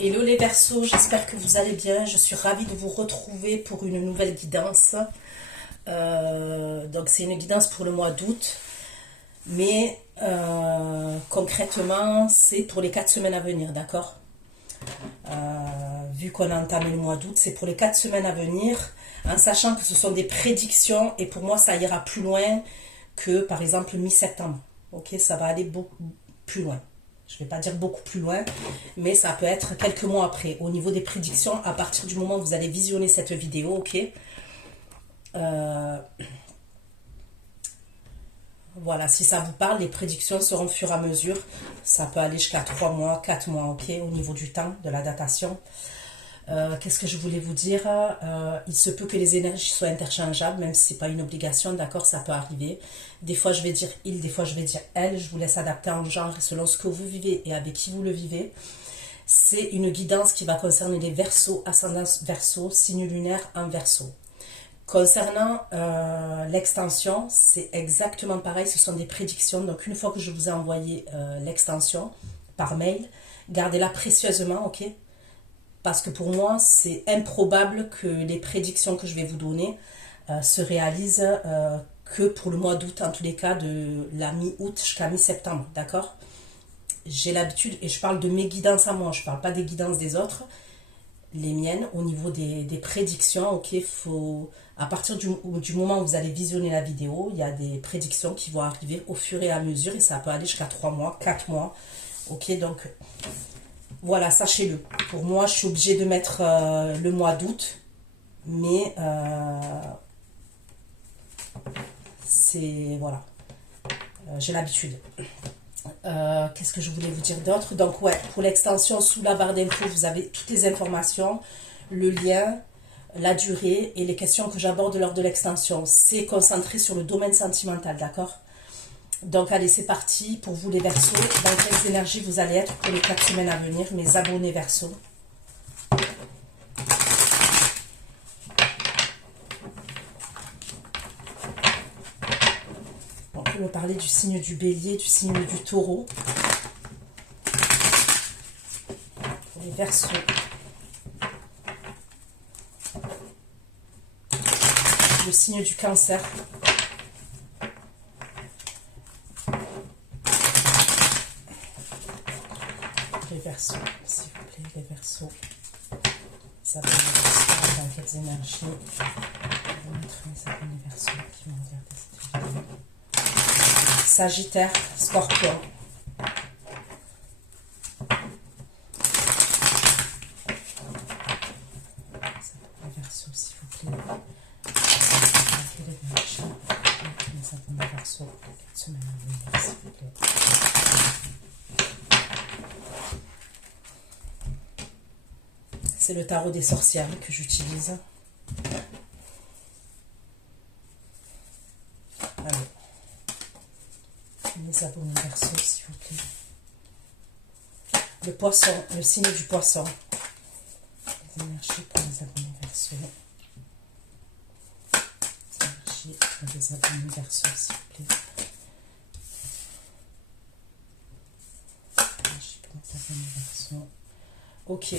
Hello les Verseaux, j'espère que vous allez bien. Je suis ravie de vous retrouver pour une nouvelle guidance. Donc c'est une guidance pour le mois d'août, mais concrètement c'est pour les 4 semaines à venir, d'accord. Vu qu'on a entamé le mois d'août, c'est pour les 4 semaines à venir, en sachant que ce sont des prédictions et pour moi ça ira plus loin que par exemple mi-septembre. Ok, ça va aller beaucoup plus loin. Je ne vais pas dire beaucoup plus loin, mais ça peut être quelques mois après. Au niveau des prédictions, à partir du moment où vous allez visionner cette vidéo, ok. Voilà, si ça vous parle, les prédictions seront au fur et à mesure. Ça peut aller jusqu'à 3 mois, 4 mois, ok, au niveau du temps, de la datation. Qu'est-ce que je voulais vous dire? Il se peut que les énergies soient interchangeables, même si ce n'est pas une obligation, d'accord, ça peut arriver. Des fois je vais dire il, des fois je vais dire elle, je vous laisse adapter en genre et selon ce que vous vivez et avec qui vous le vivez. C'est une guidance qui va concerner les Verseaux, ascendance Verseau, signe lunaire en Verseau. Concernant l'extension, c'est exactement pareil, ce sont des prédictions. Donc une fois que je vous ai envoyé l'extension par mail, gardez-la précieusement, ok? Parce que pour moi, c'est improbable que les prédictions que je vais vous donner se réalisent que pour le mois d'août, en tous les cas, de la mi-août jusqu'à mi-septembre, d'accord? J'ai l'habitude, et je parle de mes guidances à moi, je ne parle pas des guidances des autres, les miennes, au niveau des prédictions, ok, faut, à partir du moment où vous allez visionner la vidéo, il y a des prédictions qui vont arriver au fur et à mesure, et ça peut aller jusqu'à 3 mois, 4 mois, ok, donc voilà, sachez-le. Pour moi, je suis obligée de mettre le mois d'août, mais c'est, voilà, j'ai l'habitude. Qu'est-ce que je voulais vous dire d'autre? Donc ouais, pour l'extension, sous la barre d'infos, vous avez toutes les informations, le lien, la durée et les questions que j'aborde lors de l'extension. C'est concentré sur le domaine sentimental, d'accord? Donc allez, c'est parti pour vous les Verseaux. Dans quelles énergies vous allez être pour les 4 semaines à venir, mes abonnés Verseaux? On peut me parler du signe du Bélier, du signe du Taureau. Pour les Verseaux. Le signe du Cancer. Les Verseaux, s'il vous plaît, les Verseaux. Ça va dans quelles énergies? Je vais vous montrer mes abonnés Verseaux qui vont regarder cette vidéo. Sagittaire, Scorpion. Les Verseaux, s'il vous plaît. Les Verseaux, mes abonnés Verseaux, 4 semaines à venir, s'il vous plaît. C'est le tarot des sorcières que j'utilise. Allez. Les abonnés Verseaux, s'il vous plaît. Le poisson, le signe du poisson. Les énergies pour les abonnés Verseaux. Les énergies pour les abonnés Verseaux, s'il vous plaît. Les énergies pour les abonnés Verseaux. Ok.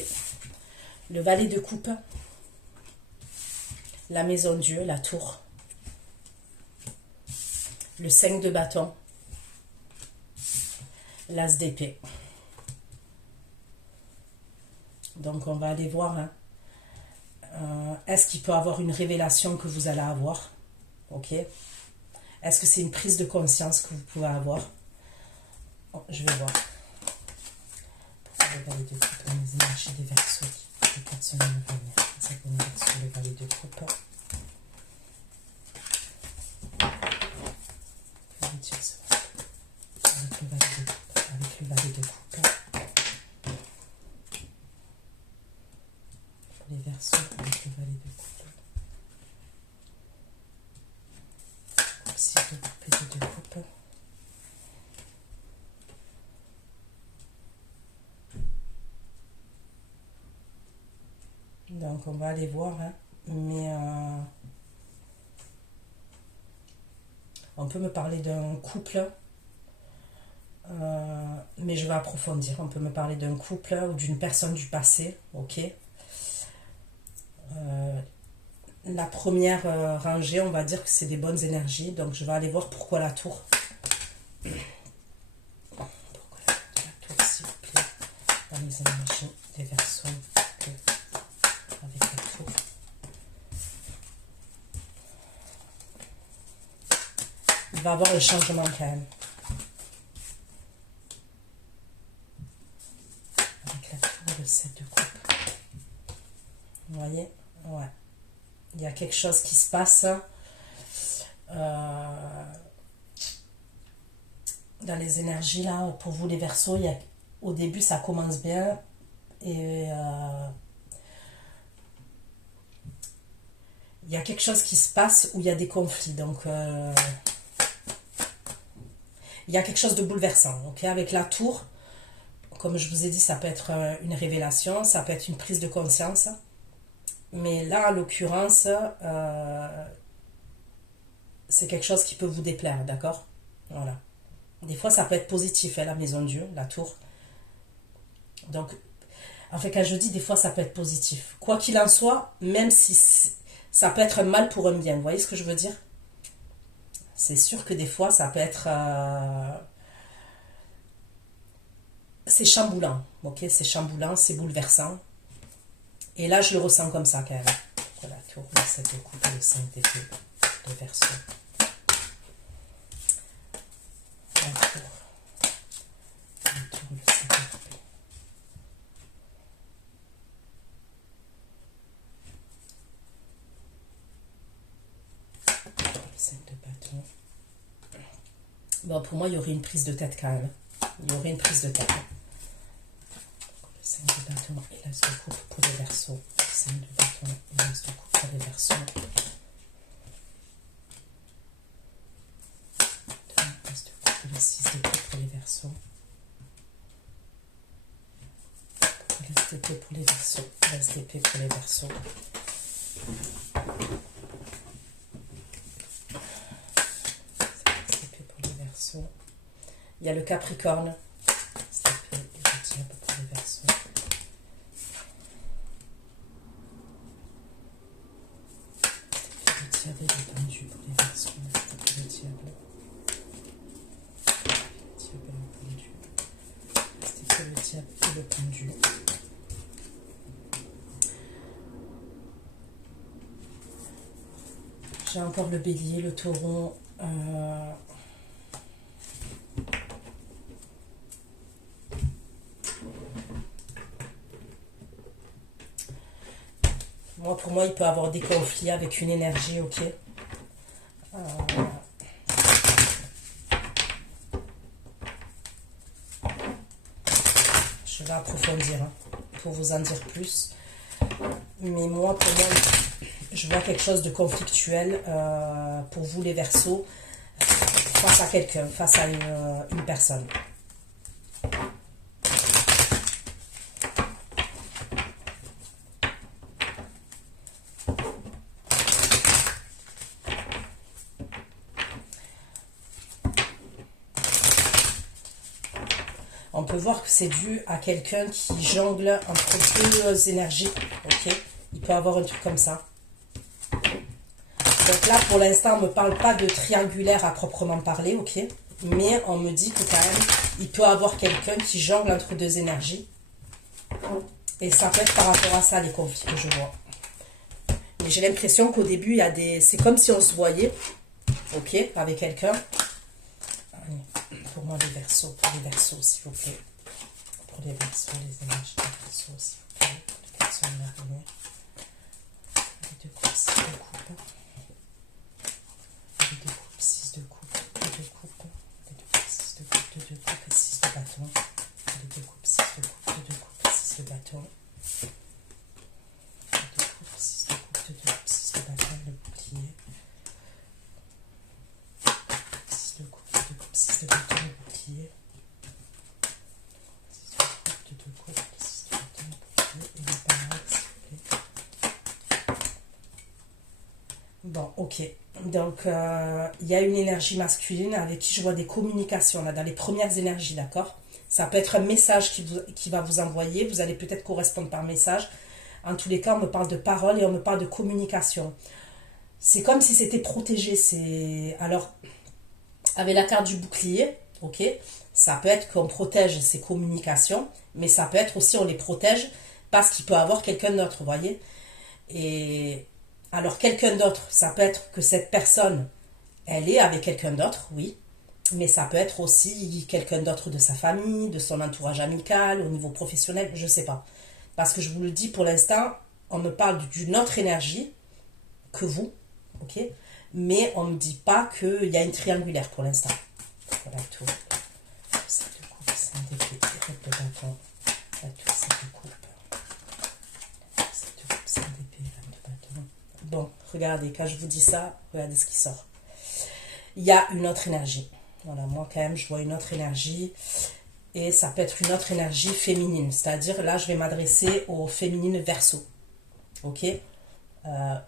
Le valet de coupe. La maison Dieu, la tour. Le 5 de bâton. L'as d'épée. Donc on va aller voir. Hein. Est-ce qu'il peut avoir une révélation que vous allez avoir? Ok. Est-ce que c'est une prise de conscience que vous pouvez avoir? Oh, je vais voir. Pour le valet de coupe, dans les énergies des Verseaux. Les 4 semaines à venir. Les abonnés Verseaux, le valet de coupe. Que vous dire ça? Avec le valet de coupe. Avec le valet de coupe. Pour les Verseaux, avec le valet de coupe. Aussi de coupe et de coupe. Donc on va aller voir, hein. Mais on peut me parler d'un couple Mais je vais approfondir. On peut me parler d'un couple ou d'une personne du passé, ok. La première rangée, on va dire que c'est des bonnes énergies. Donc je vais aller voir pourquoi la tour. Pourquoi la tour, s'il vous plaît, dans les énergies des Verseaux, avec la tour. Il va y avoir un changement quand même. Avec la tour et le 7 de coupe. Vous voyez? Ouais. Il y a quelque chose qui se passe dans les énergies là. Pour vous les Verseaux, au début ça commence bien et il y a quelque chose qui se passe où il y a des conflits. Donc il y a quelque chose de bouleversant. Ok, avec la tour, comme je vous ai dit, ça peut être une révélation, ça peut être une prise de conscience. Mais là, en l'occurrence, c'est quelque chose qui peut vous déplaire, d'accord? Voilà. Des fois, ça peut être positif, hein, la maison de Dieu, la tour. Donc, en fait, quand je dis des fois, ça peut être positif. Quoi qu'il en soit, même si ça peut être un mal pour un bien, vous voyez ce que je veux dire? C'est sûr que des fois, ça peut être... c'est chamboulant, ok? C'est chamboulant, c'est bouleversant. Et là, je le ressens comme ça, quand même. Voilà, tour, le 7 de coupe et le 5 d'épée de Verseau. La tour, le 7 d'épée. Le 5 de bâton. Bon, pour moi, il y aurait une prise de tête, quand même. Il y aurait une prise de tête. Le 5 de bâton et l'as de coupe pour les Verseaux. 5 de bâton et l'as de coupe pour les Verseaux. L'as de coupe et le 6 de coupe pour les Verseaux. L'as d'épée pour les Verseaux. L'as d'épée pour les Verseaux. L'as d'épée pour les Verseaux. Il y a le Capricorne. L'as d'épée et le diable pour les Verseaux. Le diable et le pendu pour les Verseaux. Le diable. Le diable et le pendu. C'était le diable et le pendu. J'ai encore le bélier, le taureau. Pour moi, il peut y avoir des conflits avec une énergie, ok. Je vais approfondir hein, pour vous en dire plus. Mais moi, pour moi, je vois quelque chose de conflictuel pour vous les Verseaux face à quelqu'un, face à une personne. On peut voir que c'est dû à quelqu'un qui jongle entre deux énergies. Ok, il peut avoir un truc comme ça. Donc là, pour l'instant, on ne me parle pas de triangulaire à proprement parler, ok. Mais on me dit que quand même, il peut avoir quelqu'un qui jongle entre deux énergies. Et ça peut être par rapport à ça, les conflits que je vois. Mais j'ai l'impression qu'au début, il y a des... C'est comme si on se voyait, ok, avec quelqu'un. Pour moi, les Verseaux, s'il vous plaît. Pour les Verseaux, les énergies des Verseaux, s'il vous plaît. Pour les personnes à venir. Les deux coupes, 6 de coupe. Les deux coupes, 6 de coupe. Les deux coupes. Les deux coupes, 6 de coupe. Les deux coupes et 6 de bâton. Les deux coupes, 6 de coupe. Les deux coupes, 6 de bâton. Les deux coupes, 6 de coupe. Les deux coupes, 6 de bâton. Le bouclier. 6 de coupe. Les deux coupes, 6 de bâton. Le bouclier. 6 de coupe. Les deux coupes. 6 de bâton. Le bouclier. Et les parades, s'il vous plaît. Bon, ok. Donc, il y a une énergie masculine avec qui je vois des communications, là, dans les premières énergies, d'accord? Ça peut être un message qui va vous envoyer, vous allez peut-être correspondre par message. En tous les cas, on me parle de parole et on me parle de communication. C'est comme si c'était protégé. Alors, avec la carte du bouclier, ok, ça peut être qu'on protège ses communications, mais ça peut être aussi on les protège parce qu'il peut avoir quelqu'un d'autre, vous voyez. Et alors, quelqu'un d'autre, ça peut être que cette personne, elle est avec quelqu'un d'autre, oui, mais ça peut être aussi quelqu'un d'autre de sa famille, de son entourage amical, au niveau professionnel, je ne sais pas. Parce que je vous le dis, pour l'instant, on me parle d'une autre énergie que vous, ok? Mais on ne me dit pas qu'il y a une triangulaire pour l'instant. Voilà tout. Ça te coupe, ça me défait, de bâton. Là, tout, ça te coupe. Ça te coupe, ça me défait, de bâton. Bon, regardez, quand je vous dis ça, regardez ce qui sort. Il y a une autre énergie. Voilà, moi quand même, je vois une autre énergie. Et ça peut être une autre énergie féminine. C'est-à-dire, là, je vais m'adresser aux féminines Verseau. Ok? Et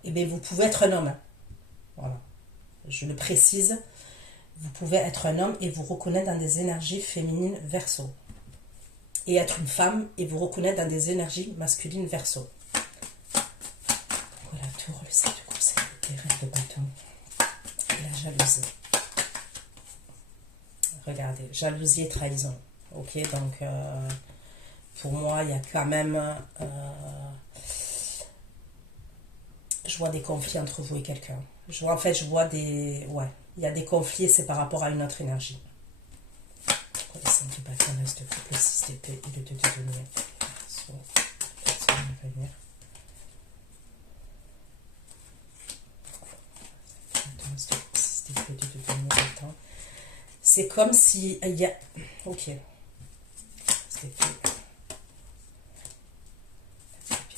bien, vous pouvez être un homme. Hein. Voilà. Je le précise. Vous pouvez être un homme et vous reconnaître dans des énergies féminines Verseau. Et être une femme et vous reconnaître dans des énergies masculines Verseau. Voilà, tout le 7 de conseil, le terrain de bâton. Et la jalousie. Regardez, jalousie et trahison. Ok, donc pour moi, il y a quand même... je vois des conflits entre vous et quelqu'un. En fait, je vois des... Ouais, il y a des conflits et c'est par rapport à une autre énergie. Le 5 du bâton, le 6 de coupe, le 6 d'épée et le 2 de denier. Personne ne va venir. C'est comme si il y a... Ok. Et puis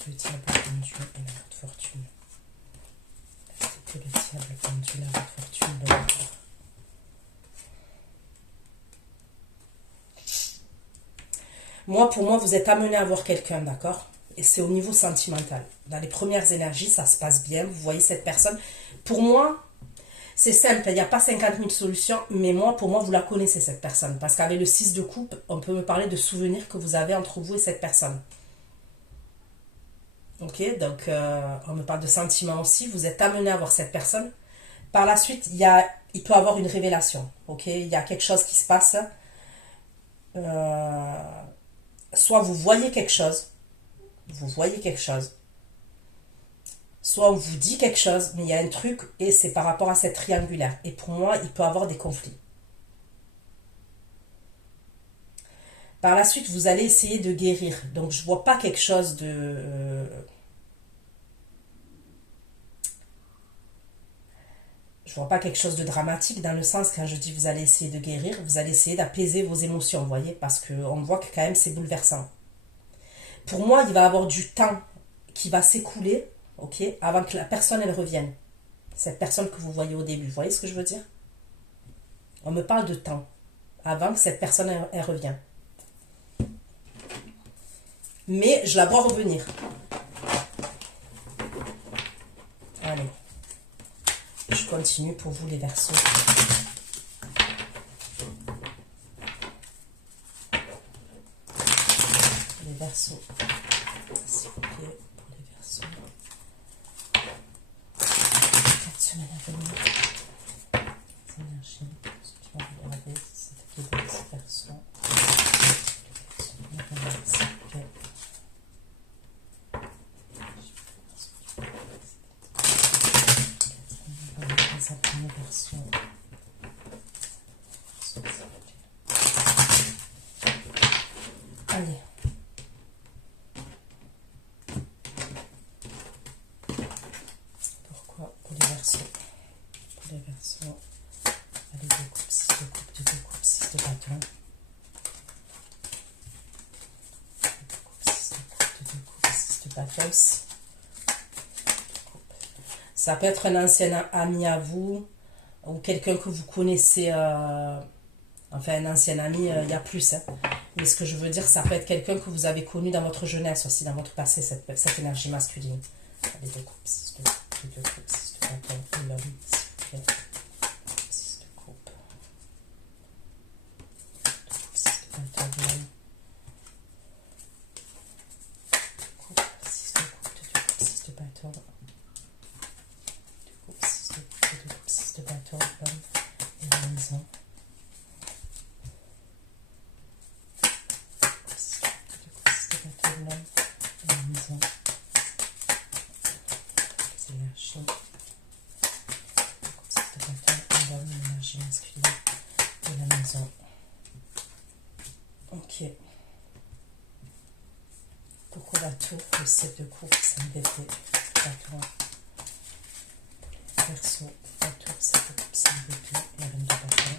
le diable pendu et la haute fortune. C'était le diable pendu, la haute fortune, le retour. Moi, pour moi, vous êtes amené à voir quelqu'un, d'accord? Et c'est au niveau sentimental. Dans les premières énergies, ça se passe bien. Vous voyez cette personne. Pour moi, c'est simple. Il n'y a pas 50 000 solutions. Mais moi, pour moi, vous la connaissez, cette personne. Parce qu'avec le 6 de coupe, on peut me parler de souvenirs que vous avez entre vous et cette personne. Ok, donc on me parle de sentiments aussi. Vous êtes amené à voir cette personne. Par la suite, il peut y avoir une révélation. Ok, il y a quelque chose qui se passe. Soit vous voyez quelque chose. Soit on vous dit quelque chose, mais il y a un truc et c'est par rapport à cette triangulaire. Et pour moi, il peut y avoir des conflits. Par la suite, vous allez essayer de guérir. Donc, je ne vois pas quelque chose de... je vois pas quelque chose de dramatique dans le sens, quand je dis vous allez essayer de guérir, vous allez essayer d'apaiser vos émotions, vous voyez, parce qu'on voit que quand même c'est bouleversant. Pour moi, il va y avoir du temps qui va s'écouler, ok, avant que la personne, elle revienne. Cette personne que vous voyez au début, vous voyez ce que je veux dire? On me parle de temps, avant que cette personne, elle revienne. Mais je la vois revenir. Allez. Je continue pour vous les Verseaux. Les Verseaux. S'il vous plaît, pour les Verseaux. 4 semaines à venir. Les énergies, ceux qui vont regarder, c'est qui est ces Verseaux. S'il vous plaît. Sa première version. Allez. Pourquoi pour les Verseaux? Pour les Verseaux, allez, 2 coupes, 6 de coupe, 2 coupes, 6 de bâton. 2 coupes, 6 de coupe, 2 coupes, 6 de bâton aussi. Ça peut être un ancien ami à vous ou quelqu'un que vous connaissez, enfin un ancien ami, il y a plus. Hein. Mais ce que je veux dire, ça peut être quelqu'un que vous avez connu dans votre jeunesse aussi, dans votre passé, cette énergie masculine. Allez, 2 coupes, 6 de coupe, 2 coupes, 6 de bâton, et l'homme, s'il vous Ok. 6 de coupe. 6 de pentacle. Coupe. 6 de coupe. 6 de pentacle. De coupe. 6 de coupe. 6 de pentacle. Et la maison. 6 de pentacle. Et la maison. Les énergies. L'énergie masculine de la maison. Ok. Pourquoi la tour, le 7 de coupe, c'est un bébé. D'accord. Perso, la tour, 7 de coupe, c'est un bébé. Et la reine de bâton.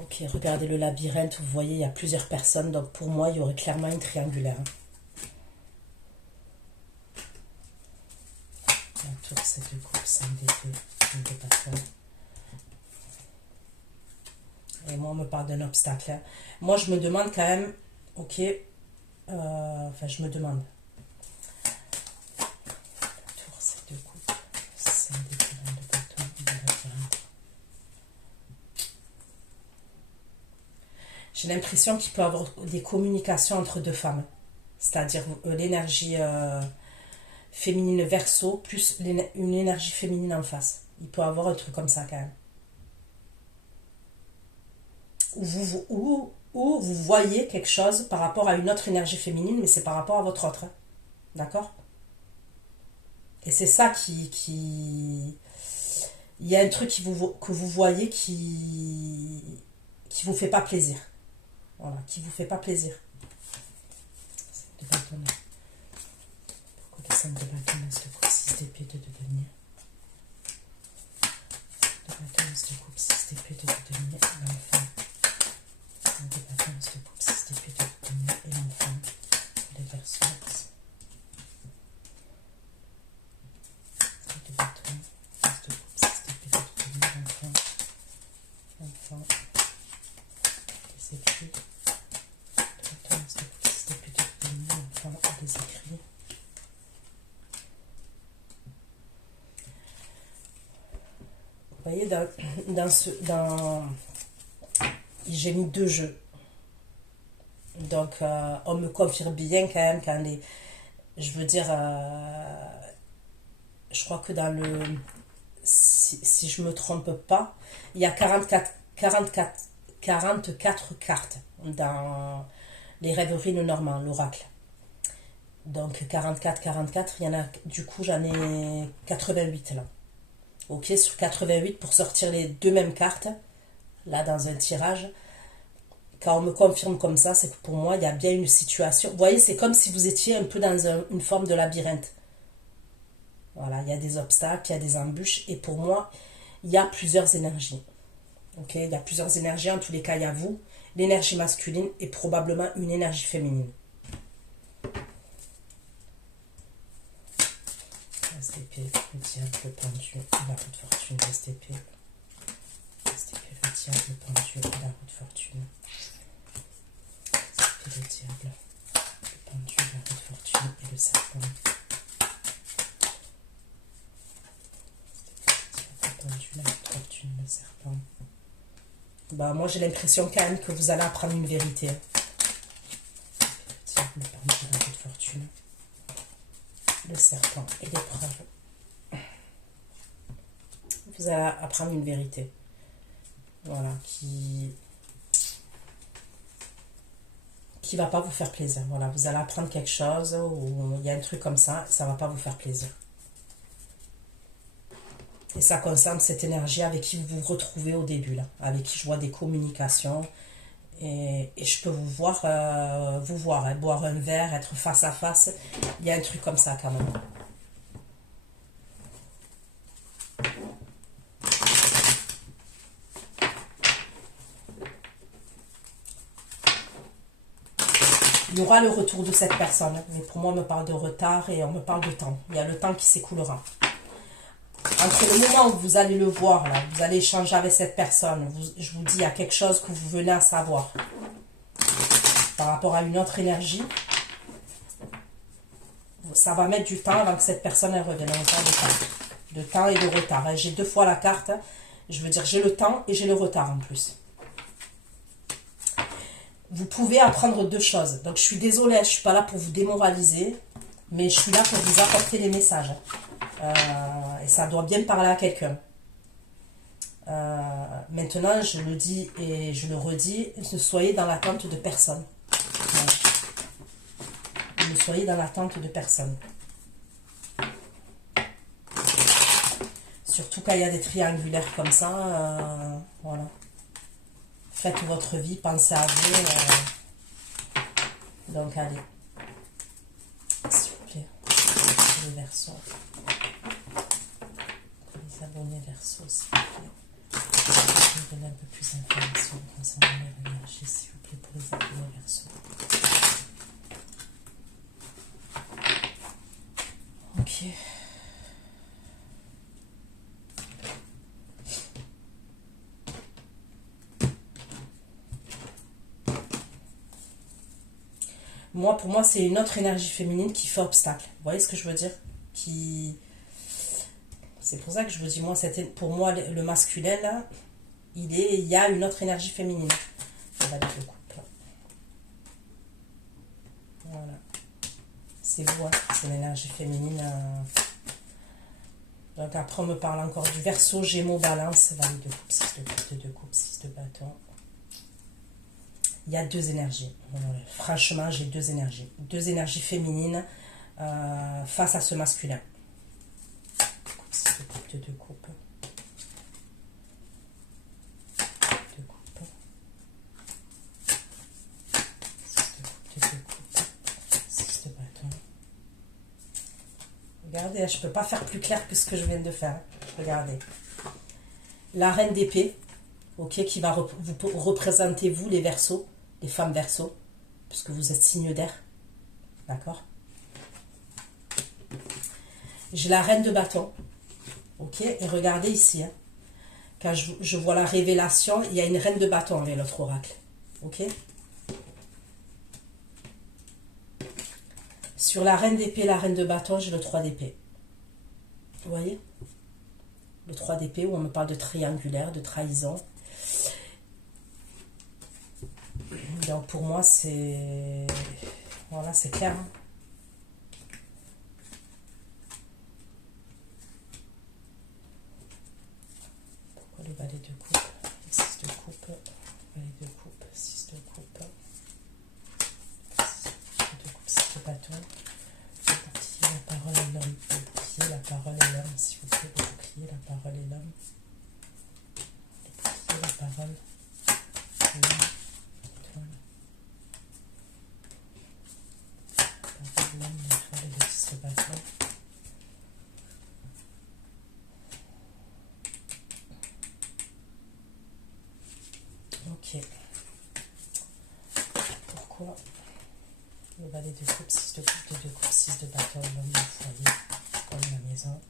Ok, regardez le labyrinthe, vous voyez, il y a plusieurs personnes. Donc pour moi, il y aurait clairement une triangulaire. La tour, 7 de coupe, c'est un bébé. De bâton. Et moi on me parle d'un obstacle. Moi je me demande quand même, ok, enfin je me demande. La tour, c'est de coupe, c'est des terrains de bâton, de labyrinthe. J'ai l'impression qu'il peut y avoir des communications entre deux femmes, c'est-à-dire l'énergie féminine verso plus une énergie féminine en face. Il peut y avoir un truc comme ça quand même. Ou vous voyez quelque chose par rapport à une autre énergie féminine, mais c'est par rapport à votre autre. D'accord? Et c'est ça qui... Il y a un truc que vous voyez qui vous fait pas plaisir. Voilà, qui vous fait pas plaisir. C'est de bâtonner. Pourquoi descendre de bâtonner, de coupe 6 d'épée, de denier. De bâtonner, de coupe 6 d'épée, de denier, l'enfant. De bâtonner, de coupe 6 d'épée, de denier, et l'enfant. Les versos. De bâtonner, de coupe 6 d'épée, de denier, l'enfant. L'enfant. Les écrits. De bâtonner, de coupe 6 d'épée, de denier, l'enfant. Les écrits. Vous voyez, j'ai mis 2 jeux. Donc, on me confirme bien quand même quand les... Je veux dire, je crois que dans le... Si je ne me trompe pas, il y a 44 cartes dans les rêveries de Normand, l'oracle. Donc, 44, il y en a... Du coup, j'en ai 88 là. Ok, sur 88 pour sortir les 2 mêmes cartes, là dans un tirage. Quand on me confirme comme ça, c'est que pour moi, il y a bien une situation. Vous voyez, c'est comme si vous étiez un peu dans une forme de labyrinthe. Voilà, il y a des obstacles, il y a des embûches. Et pour moi, il y a plusieurs énergies. Ok, il y a plusieurs énergies. En tous les cas, il y a vous, l'énergie masculine et probablement une énergie féminine. STP, le diable, le pendu, la roue de fortune, STP. STP, le diable, le pendu, la roue de fortune. STP, le diable, le pendu, la roue de fortune et le serpent. STP, le pendu, la roue de fortune, le serpent. Bah, moi j'ai l'impression quand même que vous allez apprendre une vérité. STP, le diable, le pendu, la roue de fortune. Le serpent et l'épreuve. Vous allez apprendre une vérité. Voilà, qui va pas vous faire plaisir. Voilà, vous allez apprendre quelque chose ou il y a un truc comme ça va pas vous faire plaisir. Et ça concerne cette énergie avec qui vous vous retrouvez au début, là, avec qui je vois des communications. Et je peux vous voir, hein, boire un verre, être face à face. Il y a un truc comme ça quand même. Il y aura le retour de cette personne. Mais pour moi, on me parle de retard et on me parle de temps. Il y a le temps qui s'écoulera. Entre le moment où vous allez le voir, là, vous allez échanger avec cette personne, je vous dis, il y a quelque chose que vous venez à savoir. Par rapport à une autre énergie, ça va mettre du temps avant que cette personne elle revienne. On parle de temps. De temps et de retard. Hein. J'ai 2 fois la carte. Je veux dire, j'ai le temps et j'ai le retard en plus. Vous pouvez apprendre 2 choses. Donc, je suis désolée, je ne suis pas là pour vous démoraliser. Mais je suis là pour vous apporter des messages. Et ça doit bien parler à quelqu'un. Maintenant, je le dis et je le redis, ne soyez dans l'attente de personne. Ne soyez dans l'attente de personne. Surtout quand il y a des triangulaires comme ça, voilà. Faites votre vie, pensez à vous. Donc, allez. S'il vous plaît, les Verseaux. Les abonnés Verseaux, s'il vous plaît. Je vais donner un peu plus d'informations concernant l'énergie, s'il vous plaît, pour les abonnés Verseaux. Ok. Moi, pour moi, c'est une autre énergie féminine qui fait obstacle. Vous voyez ce que je veux dire? C'est pour ça que je vous dis, moi, pour moi, le masculin, là, il y a une autre énergie féminine. On va le couple. Voilà. C'est vous, hein, c'est l'énergie féminine. Donc après, on me parle encore du Verseau, Gémeaux, Balance, valet de coupe, 6 de coupe, 2 de coupe, 6 de bâton. Il y a 2 énergies. Franchement, j'ai 2 énergies. 2 énergies féminines face à ce masculin. 6 de coupe, 2 de coupe. 2 coupe. 6 de coupe, 2 de coupe. 6 de bâton. Regardez, je ne peux pas faire plus clair que ce que je viens de faire. Regardez. La reine d'épée, ok, qui va vous représenter, vous, les Verseaux, les femmes Verseaux, puisque vous êtes signe d'air. D'accord? J'ai la reine de bâton. Ok? Et regardez ici. Hein, quand je vois la révélation, il y a une reine de bâton avec l'autre oracle. Ok? Sur la reine d'épée, la reine de bâton, j'ai le 3 d'épée. Vous voyez? Le 3 d'épée où on me parle de triangulaire, de trahison. Donc pour moi, c'est... Voilà, c'est clair. Hein. Pourquoi le valet de coupe? 6 de coupe. Valet de coupe. 6 de coupe. 6 de coupe, 6 de bâton. Le bouclier, la parole et l'homme. Le bouclier, la parole et l'homme, s'il vous plaît. Le bouclier, la parole et l'homme. Le bouclier, la parole. L'homme. Ok. Pourquoi le valet de coupe, 6 de coupe, 2 de coupe, 6 de bâton, l'homme du foyer, comme la maison.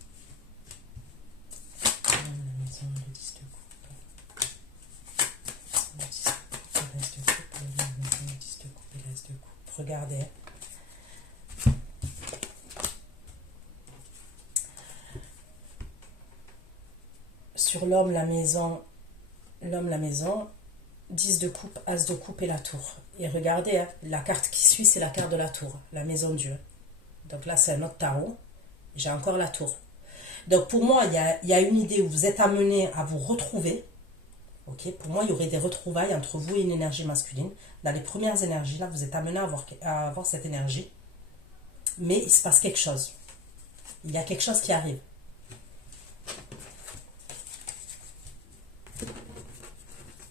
Comme la maison, le 10 de coupe. Le 10 de coupe, le reste de coupe, la maison, le 10 de coupe et le reste de coupe. Regardez. Sur l'homme, la maison, 10 de coupe, as de coupe et la tour. Et regardez, hein, la carte qui suit, c'est la carte de la tour, la maison Dieu. Donc là, c'est un autre tarot. J'ai encore la tour. Donc pour moi, il y a une idée où vous êtes amené à vous retrouver. Ok, pour moi, il y aurait des retrouvailles entre vous et une énergie masculine. Dans les premières énergies, là, vous êtes amené à avoir cette énergie. Mais il se passe quelque chose. Il y a quelque chose qui arrive.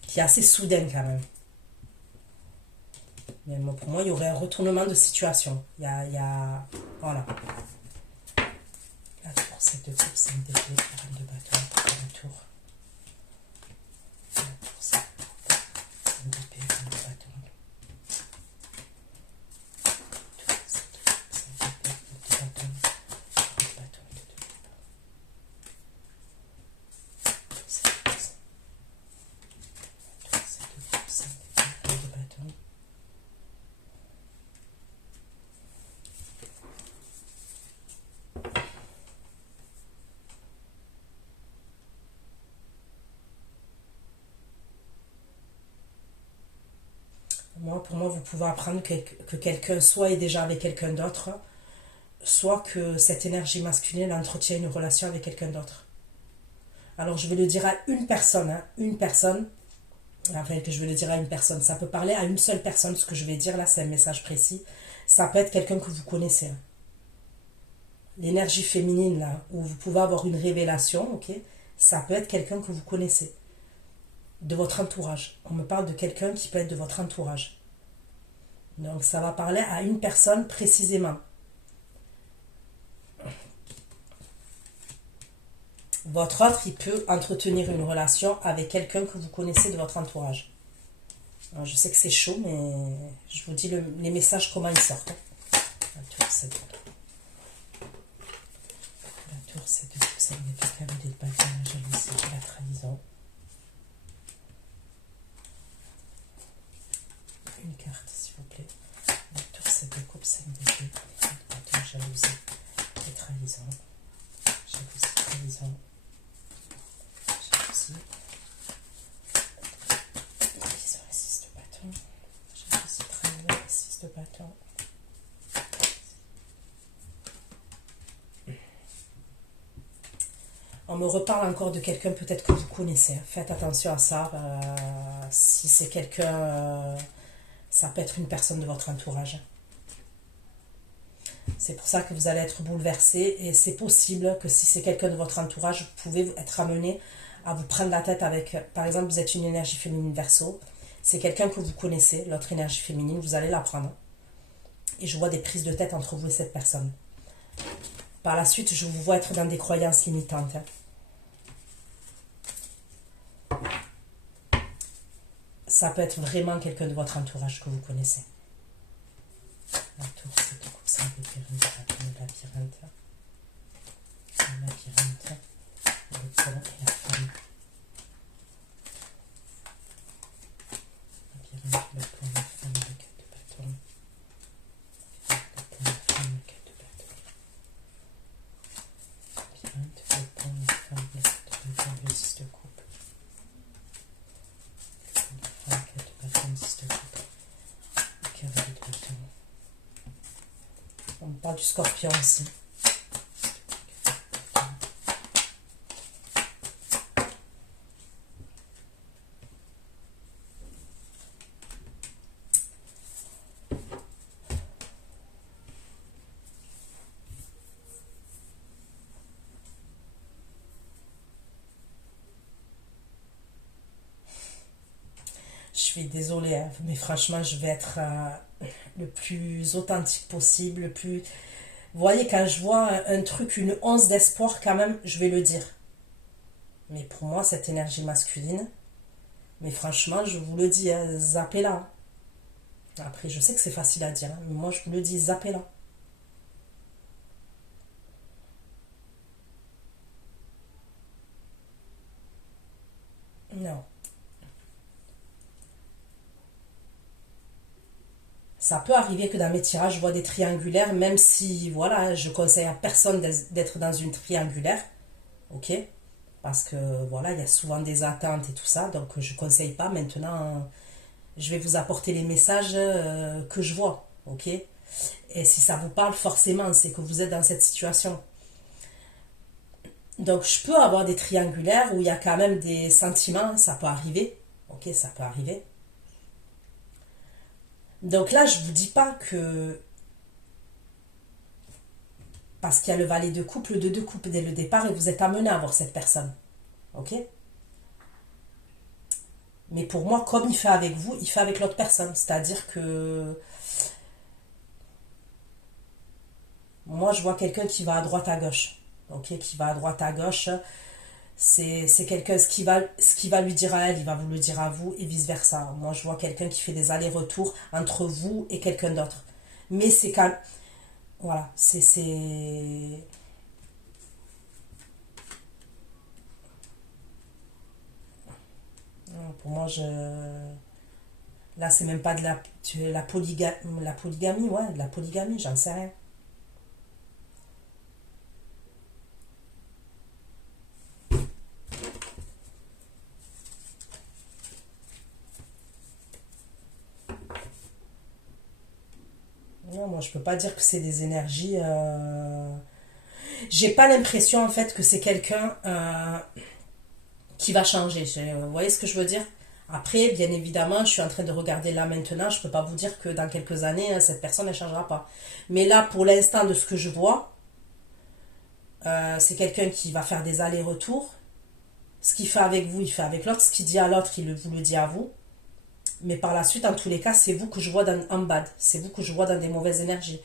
Qui est assez soudain quand même. Mais bon, pour moi, il y aurait un retournement de situation. Il y a voilà. La tour, c'est 2 coupe, 5 d'épée, la reine de bâton, la tour. La tour, c'est 2 coupe, 5 d'épée, reine de bâton. La tour, c'est 2 coupe, 5 d'épée, reine de bâton. Reine de bâton, 2 de coupe. La tour, c'est 2 coupe, 5 d'épée, reine de bâton. pour moi, vous pouvez apprendre que quelqu'un soit est déjà avec quelqu'un d'autre, soit que cette énergie masculine entretient une relation avec quelqu'un d'autre. Alors, je vais le dire à une personne, hein, une personne, enfin, que je vais le dire à une personne. Ça peut parler à une seule personne, ce que je vais dire là, c'est un message précis. Ça peut être quelqu'un que vous connaissez. Hein. L'énergie féminine, là, où vous pouvez avoir une révélation, ok, ça peut être quelqu'un que vous connaissez, de votre entourage. On me parle de quelqu'un qui peut être de votre entourage. Donc, ça va parler à une personne précisément. Votre autre, il peut entretenir une relation avec quelqu'un que vous connaissez de votre entourage. Alors, je sais que c'est chaud, mais je vous dis les messages, comment ils sortent. La tour, c'est de coupe, c'est de cavalier de bâton, la jalousie, la trahison. Une carte, s'il vous plaît. La tour, c'est de coupe, c'est de bâton, jalousie et trahison. Jalousie, trahison. Jalousie. Trahison et 6 de bâton. Jalousie, trahison et 6 de bâton. On me reparle encore de quelqu'un peut-être que vous connaissez. Faites attention à ça. Si c'est quelqu'un, ça peut être une personne de votre entourage. C'est pour ça que vous allez être bouleversé. Et c'est possible que si c'est quelqu'un de votre entourage, vous pouvez être amené à vous prendre la tête avec... Par exemple, vous êtes une énergie féminine Verseau. C'est quelqu'un que vous connaissez, l'autre énergie féminine. Vous allez la prendre. Et je vois des prises de tête entre vous et cette personne. Par la suite, je vous vois être dans des croyances limitantes. Ça peut être vraiment quelqu'un de votre entourage que vous connaissez. La tour, c'est de coupe, c'est un labyrinthe, le labyrinthe, le pont et la femme. Labyrinthe, le pont, la femme, le 4 de bâton. Le pont, la femme, le 4 de bâton. Labyrinthe, le pont, la femme, le 4 de bâton, le 6 de coupe. On me parle du scorpion aussi. Je suis désolée, hein, mais franchement, je vais être le plus authentique possible, le plus... Vous voyez, quand je vois un truc, une once d'espoir, quand même, je vais le dire. Mais pour moi, cette énergie masculine, mais franchement, je vous le dis, hein, zappez-la. Après, je sais que c'est facile à dire, hein, mais moi, je vous le dis, zappez-la. Non. Ça peut arriver que dans mes tirages, je vois des triangulaires, même si, voilà, je conseille à personne d'être dans une triangulaire, ok? Parce que, voilà, il y a souvent des attentes et tout ça, donc je ne conseille pas. Maintenant, je vais vous apporter les messages que je vois, ok? Et si ça vous parle, forcément, c'est que vous êtes dans cette situation. Donc, je peux avoir des triangulaires où il y a quand même des sentiments, ça peut arriver, ok? Ça peut arriver. Donc là, je vous dis pas que... Parce qu'il y a le valet de coupe, le 2 de coupe dès le départ, et vous êtes amené à voir cette personne. Ok? Mais pour moi, comme il fait avec vous, il fait avec l'autre personne. C'est-à-dire que... Moi, je vois quelqu'un qui va à droite à gauche. Ok? Qui va à droite à gauche. C'est quelqu'un, ce qui va lui dire à elle, il va vous le dire à vous, et vice-versa. Moi, je vois quelqu'un qui fait des allers-retours entre vous et quelqu'un d'autre. Mais c'est quand... Voilà, pour moi, je... Là, c'est même pas de la polygamie, ouais, de la polygamie, j'en sais rien. Moi, je peux pas dire que c'est des énergies... J'ai pas l'impression, en fait, que c'est quelqu'un qui va changer. Vous voyez ce que je veux dire? Après, bien évidemment, je suis en train de regarder là maintenant. Je peux pas vous dire que dans quelques années, cette personne ne changera pas. Mais là, pour l'instant, de ce que je vois, c'est quelqu'un qui va faire des allers-retours. Ce qu'il fait avec vous, il fait avec l'autre. Ce qu'il dit à l'autre, vous le dit à vous. Mais par la suite, en tous les cas, c'est vous que je vois en bad. C'est vous que je vois dans des mauvaises énergies.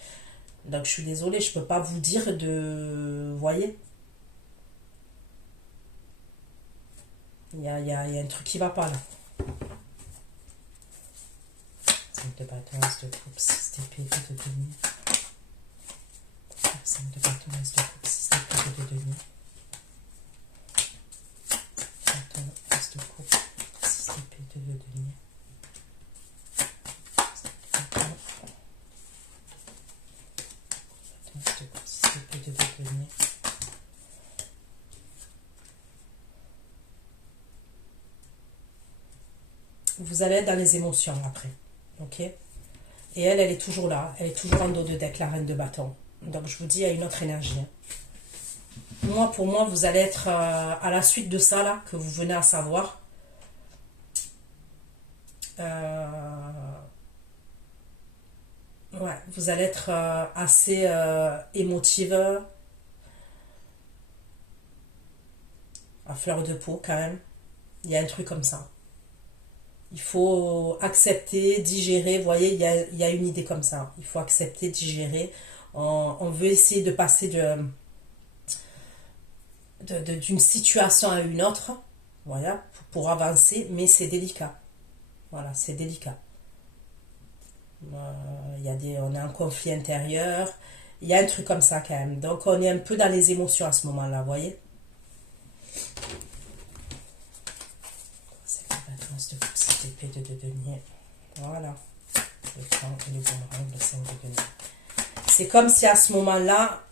Donc, je suis désolée, je peux pas vous dire de... Vous voyez? Il y a un truc qui va pas, là. 5 de bâton, as de coupe, 6 d'épée, 2 de denier. 5 de bâton, as de coupe, 6 d'épée, 2 de denier. 5 de bâton, as de coupe, 6 d'épée, 2 de denier. 5 de bâton, as de coupe, 6 d'épée, 2 de denier. Vous allez être dans les émotions après, ok? Et elle est toujours là, elle est toujours en dos de deck, la reine de bâton. Donc je vous dis, il y a une autre énergie. Moi, pour moi, vous allez être à la suite de ça, là, que vous venez à savoir. Ouais, vous allez être assez émotive, à fleur de peau quand même. Il y a un truc comme ça. Il faut accepter, digérer. Vous voyez, il y a une idée comme ça. Il faut accepter, digérer. On veut essayer de passer d'une situation à une autre. Voilà, pour avancer, mais c'est délicat. Voilà, c'est délicat. On a un conflit intérieur. Il y a un truc comme ça quand même. Donc on est un peu dans les émotions à ce moment-là, vous voyez. C'est la balance de cette épée de denier. Voilà. Le temps et le boomerang, le 5 de denier. C'est comme si à ce moment-là,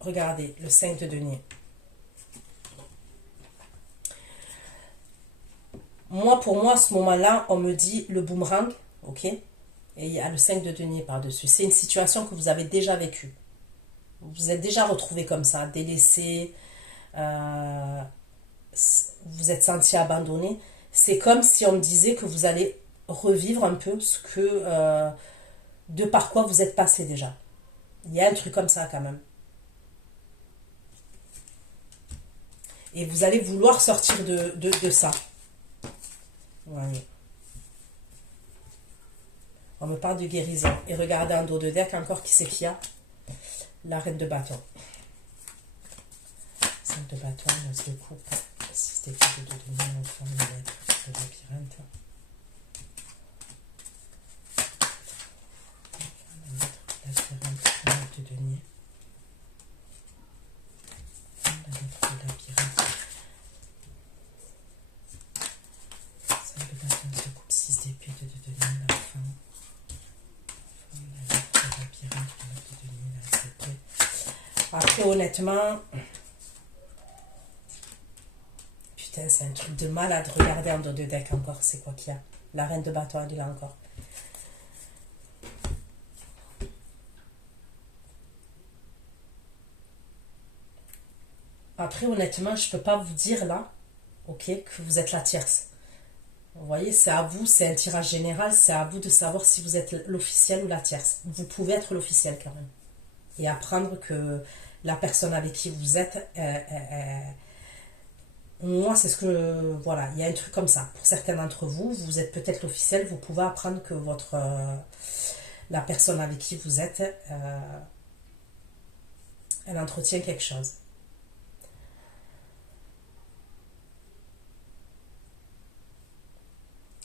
regardez, le 5 de denier. Moi, pour moi, à ce moment-là, on me dit le boomerang, ok? Et il y a le 5 de denier par-dessus. C'est une situation que vous avez déjà vécue. Vous vous êtes déjà retrouvé comme ça, délaissé, vous vous êtes senti abandonné. C'est comme si on me disait que vous allez revivre un peu ce que, de par quoi vous êtes passé déjà. Il y a un truc comme ça quand même. Et vous allez vouloir sortir de ça. Ouais. On me parle de guérison. Et regardez en dos de deck encore qui c'est qu'il y a. La reine de bâton. 5 de bâton, 9 de coupe, 6 d'épée, 2 de denier, enfin, une lettre, de labyrinthe. Labyrinthe, 9 de denier. La lettre de labyrinthe. 5 de bâton, 9 de coupe, 6 d'épée, 2 de denier, la fin. La lettre de labyrinthe, 9 de denier, la épée. Après, honnêtement... Putain, c'est un truc de malade. Regardez en dos de deck encore, c'est quoi qu'il y a. La reine de bâton, elle est là encore. Après, honnêtement, je peux pas vous dire là, ok, que vous êtes la tierce. Vous voyez, c'est à vous, c'est un tirage général, c'est à vous de savoir si vous êtes l'officiel ou la tierce. Vous pouvez être l'officiel quand même. Et apprendre que la personne avec qui vous êtes... moi, c'est ce que... Voilà, il y a un truc comme ça. Pour certains d'entre vous, vous êtes peut-être l'officiel, vous pouvez apprendre que la personne avec qui vous êtes, elle entretient quelque chose.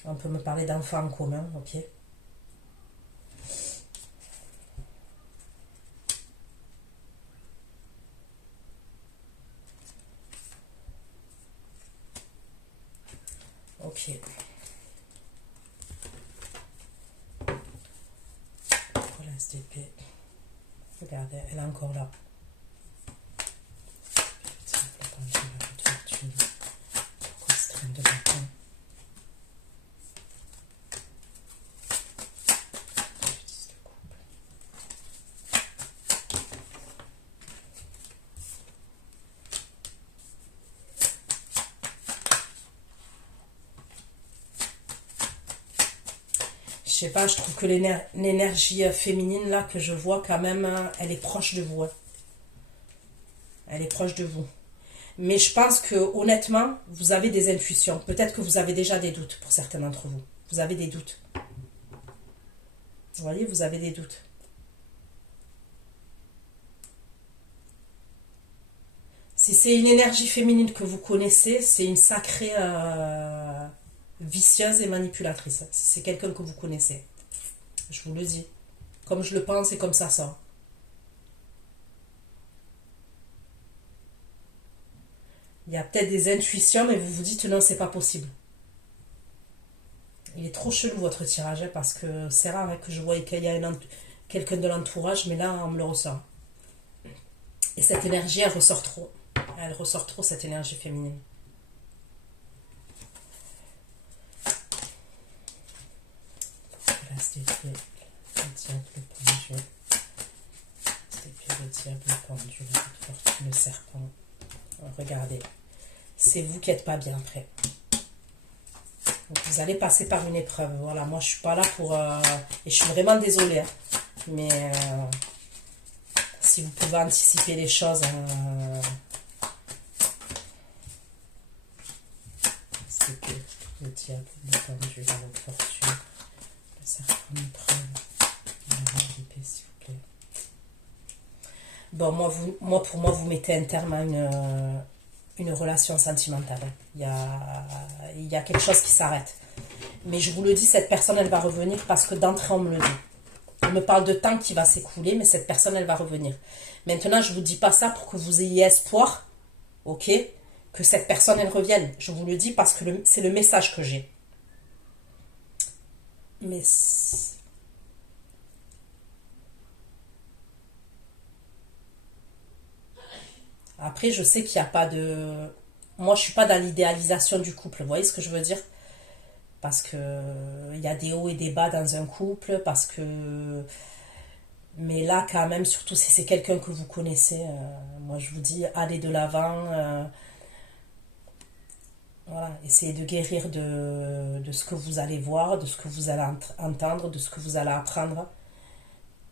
On peut me parler d'enfants en commun, ok? Ok. Voilà, cette épée. Regardez, elle est encore là. De bâton. sais pas, je trouve que l'énergie féminine, là, que je vois quand même, elle est proche de vous. Hein. Elle est proche de vous. Mais je pense que, honnêtement, vous avez des intuitions. Peut-être que vous avez déjà des doutes pour certains d'entre vous. Vous avez des doutes. Vous voyez, vous avez des doutes. Si c'est une énergie féminine que vous connaissez, c'est une sacrée vicieuse et manipulatrice. Si c'est quelqu'un que vous connaissez. Je vous le dis. Comme je le pense et comme ça sort. Il y a peut-être des intuitions, mais vous vous dites non, c'est pas possible. Il est trop chelou votre tirage, hein, parce que c'est rare hein, que je vois qu'il y a quelqu'un de l'entourage, mais là, on me le ressort. Et cette énergie, elle ressort trop. Elle ressort trop, cette énergie féminine. Place d'épée, le diable pendu. Le diable pendu, la fortune, le serpent. Regardez, c'est vous qui n'êtes pas bien après. Donc vous allez passer par une épreuve. Voilà, moi je suis pas là pour... et je suis vraiment désolée. Hein, mais si vous pouvez anticiper les choses... c'est que le diable, le pendu, la fortune, le serpent, l'épreuve, la l'épée, s'il vous plaît. Bon, pour moi, vous mettez un terme à une relation sentimentale. Il y a quelque chose qui s'arrête. Mais je vous le dis, cette personne, elle va revenir parce que d'entrée, on me le dit. On me parle de temps qui va s'écouler, mais cette personne, elle va revenir. Maintenant, je ne vous dis pas ça pour que vous ayez espoir, ok, que cette personne, elle revienne. Je vous le dis parce que c'est le message que j'ai. Mais... Après, je sais qu'il n'y a pas de... Moi, je suis pas dans l'idéalisation du couple. Vous voyez ce que je veux dire? Parce que il y a des hauts et des bas dans un couple. Parce que... Mais là, quand même, surtout si c'est quelqu'un que vous connaissez, moi, je vous dis, allez de l'avant. Voilà, essayez de guérir de ce que vous allez voir, de ce que vous allez entendre, de ce que vous allez apprendre.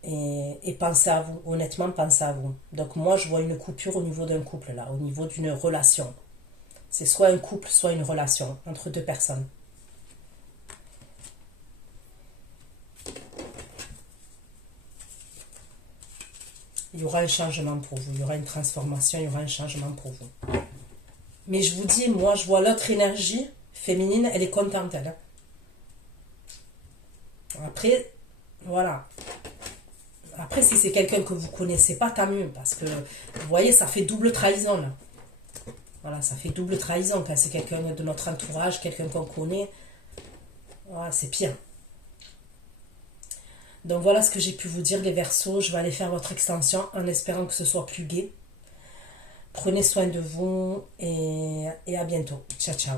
Et pensez à vous, honnêtement, pensez à vous. Donc moi, je vois une coupure au niveau d'un couple, là, au niveau d'une relation. C'est soit un couple, soit une relation, entre deux personnes. Il y aura un changement pour vous, il y aura une transformation, il y aura un changement pour vous. Mais je vous dis, moi, je vois l'autre énergie féminine, elle est contente, elle. Après, voilà. Après, si c'est quelqu'un que vous connaissez pas, tant mieux. Parce que, vous voyez, ça fait double trahison, là. Voilà, ça fait double trahison quand c'est quelqu'un de notre entourage, quelqu'un qu'on connaît. Voilà, c'est pire. Donc voilà ce que j'ai pu vous dire, les Verseaux. Je vais aller faire votre extension en espérant que ce soit plus gai. Prenez soin de vous et à bientôt. Ciao, ciao.